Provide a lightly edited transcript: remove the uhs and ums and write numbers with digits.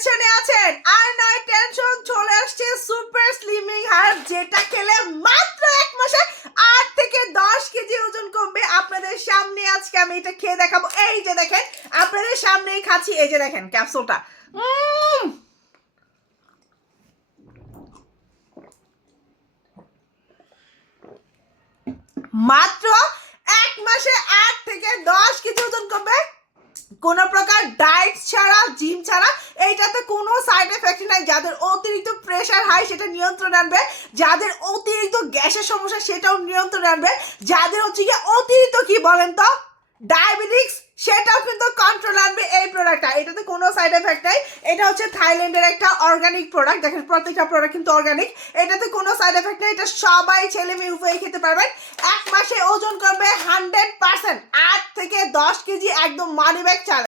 টেনশনে আছেন আর নয় টেনশন চলে আসছে সুপার স্লিমিং হার্ব, যেটা খেলে মাত্র 1 মাসে 8 থেকে 10 কেজি ওজন কমবে। আপনাদের সামনে আজকে আমি এটা খেয়ে দেখাবো। এই যে দেখেন, আপনাদের সামনেই খাচ্ছি। এই যে দেখেন ক্যাপসুলটা, মাত্র 1 মাসে 8 থেকে 10 কেজি ওজন কমবে, কোনো প্রকার ডায়েট ছাড়া, জিম ছাড়া। এইটাতে কোনো সাইড এফেক্ট নাই। যাদের অতিরিক্ত প্রেশার হাই সেটা নিয়ন্ত্রণ আনবে, যাদের অতিরিক্ত গ্যাসের সমস্যা সেটাও নিয়ন্ত্রণ আনবে, যাদের হচ্ছে গিয়ে অতিরিক্ত কি বলেন তো ডায়াবেটিক্স সেটাও কিন্তু কন্ট্রোল আনবে এই প্রোডাক্টটা। এটাতে কোনো সাইড এফেক্ট নাই। এটা হচ্ছে থাইল্যান্ডের একটা অর্গানিক প্রোডাক্ট। দেখেন প্রত্যেকটা প্রোডাক্ট কিন্তু অর্গানিক। এটাতে কোনো সাইড এফেক্ট নেই। এটা সবাই ছেলে মেয়ে উভয়ই খেতে পারবেন। 1 মাসে ওজন করবে 100%, 8 থেকে 10 কেজি, একদম মানি ব্যাগ চাল।